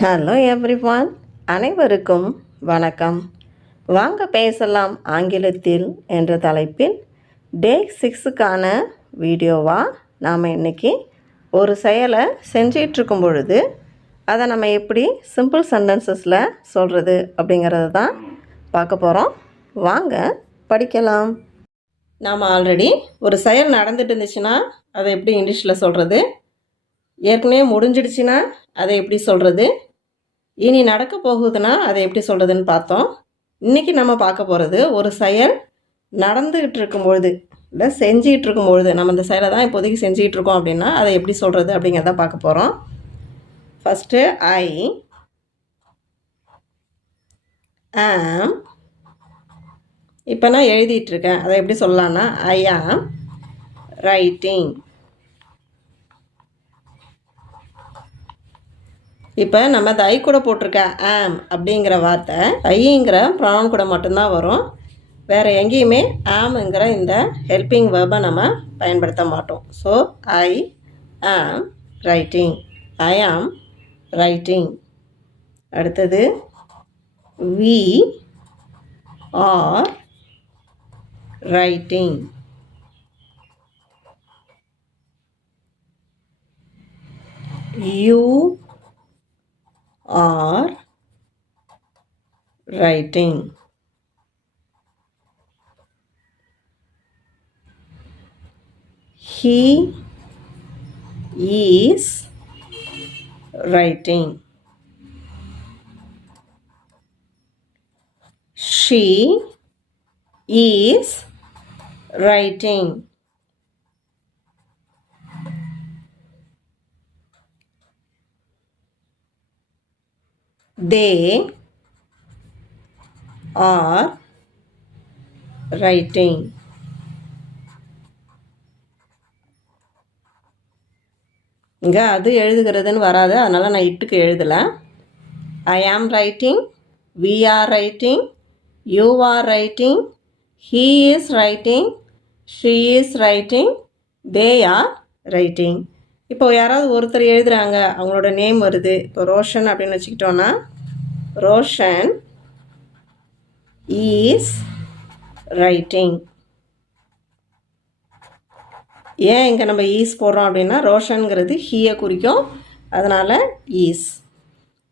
Hello everyone, அனைவருக்கும் வணக்கம். வாங்க பேசலாம் ஆங்கிலத்தில் என்ற தலைப்பில் டே 6க்கான வீடியோவாக நாம் இன்றைக்கி ஒரு செயலை செஞ்சிட்ருக்கும் பொழுது அதை நம்ம எப்படி சிம்பிள் சென்டென்சஸில் சொல்கிறது அப்படிங்கிறது தான் பார்க்க போகிறோம். வாங்க படிக்கலாம். நாம் ஆல்ரெடி ஒரு செயல் நடந்துட்டு இருந்துச்சுன்னா அதை எப்படி இங்கிலீஷில் சொல்கிறது, ஏற்கனவே முடிஞ்சிடுச்சுன்னா அதை எப்படி சொல்கிறது, இனி நடக்க போகுதுன்னா அதை எப்படி சொல்கிறதுன்னு பார்த்தோம். இன்றைக்கி நம்ம பார்க்க போகிறது ஒரு செயல் நடந்துக்கிட்டு இருக்கும்பொழுது இல்லை செஞ்சிகிட்டு இருக்கும்பொழுது, நம்ம இந்த செயலை தான் இப்போதைக்கு செஞ்சுக்கிட்டு இருக்கோம் அப்படின்னா அதை எப்படி சொல்கிறது அப்படிங்கிறத பார்க்க போகிறோம். ஃபஸ்ட்டு ஐ ஆம், இப்போ நான் எழுதிட்டுருக்கேன், அதை எப்படி சொல்லலான்னா ஐ ஆம் ரைட்டிங். இப்போ நம்ம இந்த ஐ கூட போட்டிருக்க ஆம் அப்படிங்கிற வார்த்தை ஐங்கிற ப்ரொனவுன் கூட மட்டும்தான் வரும். வேறு எங்கேயுமே ஆம்ங்கிற இந்த ஹெல்பிங் வேர்பை நம்ம பயன்படுத்த மாட்டோம். So I am writing, I am writing. அடுத்தது we are writing. You are writing. He is writing. She is writing. They are writing. இங்கே அது எழுதுகிறதுன்னு வராது, அதனால் நான் இட்டுக்கு எழுதலை. I am writing, we are writing, you are writing, he is writing, she is writing, they are writing. இப்போ யாராவது ஒருத்தர் எழுதுகிறாங்க, அவங்களோட நேம் வருது. இப்போ ரோஷன் அப்படின்னு வச்சுக்கிட்டோன்னா ரோஷன் ஈஸ் ரைட்டிங். ஏன் இங்கே நம்ம ஈஸ் போடுறோம் அப்படின்னா ரோஷனுங்கிறது ஹீயை குறிக்கும், அதனால் ஈஸ்.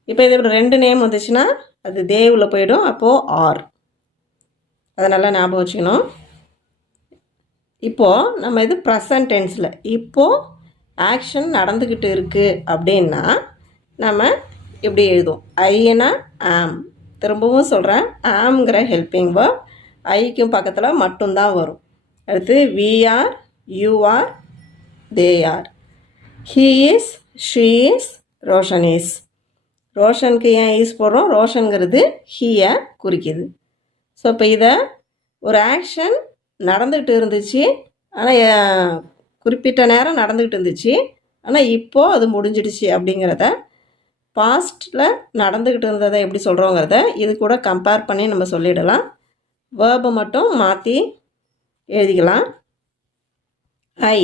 இப்போ இது ரெண்டு நேம் வந்துச்சுன்னா அது தேவில் போயிடும், அப்போது ஆர். அதை நல்லா ஞாபகம் வச்சுக்கணும். இப்போது நம்ம இது ப்ரெசன்ட் டென்ஸில் இப்போது ஆக்ஷன் நடந்துக்கிட்டு இருக்குது அப்படின்னா நம்ம எப்படி எழுதுவோம், ஐனா ஆம். திரும்பவும் சொல்கிறேன், ஆம்ங்கிற ஹெல்பிங் வேர்ப் ஐக்கும் பக்கத்தில் மட்டும்தான் வரும். அடுத்து we are, you are, they are. He is, she is, Roshan is. ரோஷனுக்கு ஏன் ஈஸ் போடுறோம், ரோஷனுங்கிறது ஹீயை குறிக்குது. ஸோ இப்போ இதை ஒரு ஆக்ஷன் நடந்துக்கிட்டு இருந்துச்சு, ஆனால் குறிப்பிட்ட நேரம் நடந்துக்கிட்டு இருந்துச்சு, ஆனால் இப்போது அது முடிஞ்சிடுச்சு அப்படிங்கிறத, பாஸ்ட்டில் நடந்துக்கிட்டு இருந்ததை எப்படி சொல்கிறோங்கிறத இது கூட கம்பேர் பண்ணி நம்ம சொல்லிடலாம். வேர்பை மட்டும் மாற்றி எழுதிக்கலாம். ஐ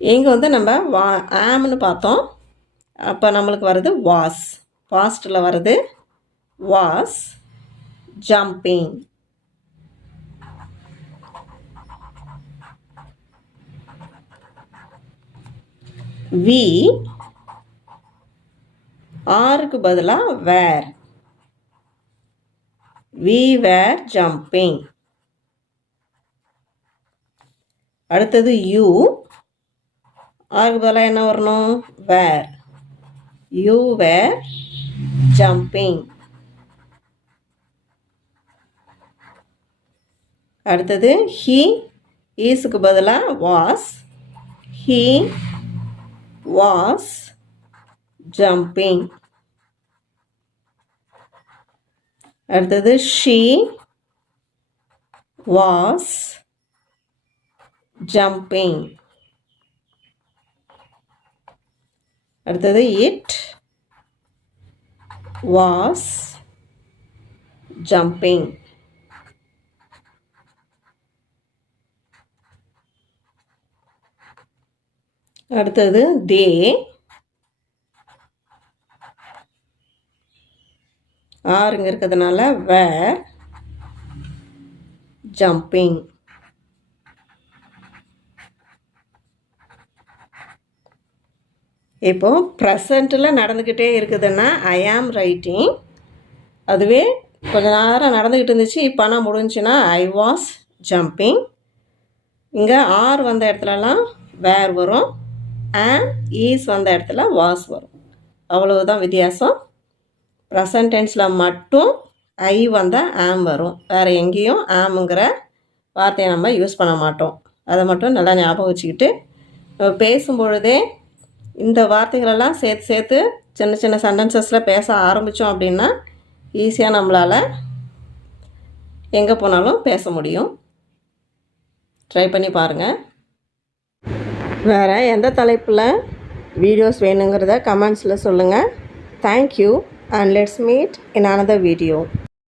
இங்கே வந்து நம்ம ஆம்னு பார்த்தோம், அப்போ நம்மளுக்கு வருது வாஸ். பாஸ்ட்டில் வருது வாஸ் ஜம்பிங். வி ஆருக்கு பதிலாக வேர், வி வேர் ஜம்பிங். அடுத்தது யூ ஆருக்கு பதிலாக என்ன வரணும், வேர், யூ வேர் ஜம்பிங். அடுத்தது ஹீ ஈஸுக்கு பதிலாக வாஸ், ஹீ was jumping. அடுத்தது she was jumping. அடுத்தது it was jumping. அடுத்தது they ஆறுங்க இருக்கிறதுனால வேர் ஜம்பிங். இப்போது ப்ரெசண்ட்டில் நடந்துக்கிட்டே இருக்குதுன்னா ஐ ஆம் ரைட்டிங். அதுவே கொஞ்ச நேரம் நடந்துக்கிட்டு இருந்துச்சு, இப்போ ஆனால் முடிஞ்சுன்னா ஐ வாஸ் ஜம்பிங். இங்கே ஆர் வந்த இடத்துலலாம் வேர் வரும், ஆம் ஈஸ் வந்த இடத்துல வாஸ் வரும். அவ்வளவுதான் வித்தியாசம். ப்ரெசன்ட் டென்ஸில் மட்டும் ஐ வந்தால் ஆம் வரும், வேறு எங்கேயும் ஆமுங்கிற வார்த்தையை நம்ம யூஸ் பண்ண மாட்டோம். அதை மட்டும் நல்லா ஞாபகம் வச்சுக்கிட்டு நம்ம பேசும்பொழுதே இந்த வார்த்தைகளெல்லாம் சேர்த்து சேர்த்து சின்ன சின்ன சென்டென்சஸில் பேச ஆரம்பித்தோம் அப்படின்னா ஈஸியாக நம்மளால் எங்கே போனாலும் பேச முடியும். ட்ரை பண்ணி பாருங்கள். வேறு எந்த தலைப்பில் வீடியோஸ் வேணுங்கிறத கமெண்ட்ஸில் சொல்லுங்கள். Thank you and let's meet in another video.